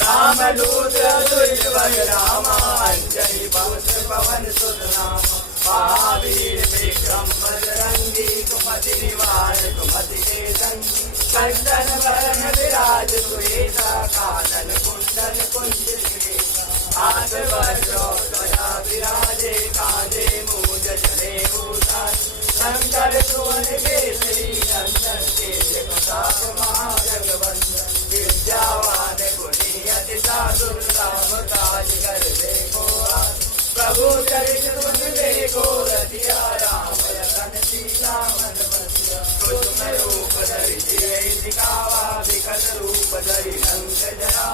रामदूत अतुल्य बल रामा अंजनी पवन पवन सुत नाम महावीर विक्रम बजरंगी सुमति निवार सुमति के संगी कंचन बरन विराज सुवेशा कानन कुंडल कुंजित हाथ वज्रो ध्वजा विराजे कांधे मूंज जनेऊषा शंकर सुवन केसरी नंदन तेज प्रताप महाजगवंदन विद्यावान गुणी अति साधुर राम काज कर देखो प्रभु चरित सुन देखो रतिया राम लखन सीता मन बसिया कुसुम रूप धरि सिरहि दिखावा विकट रूप धरि लंक जरा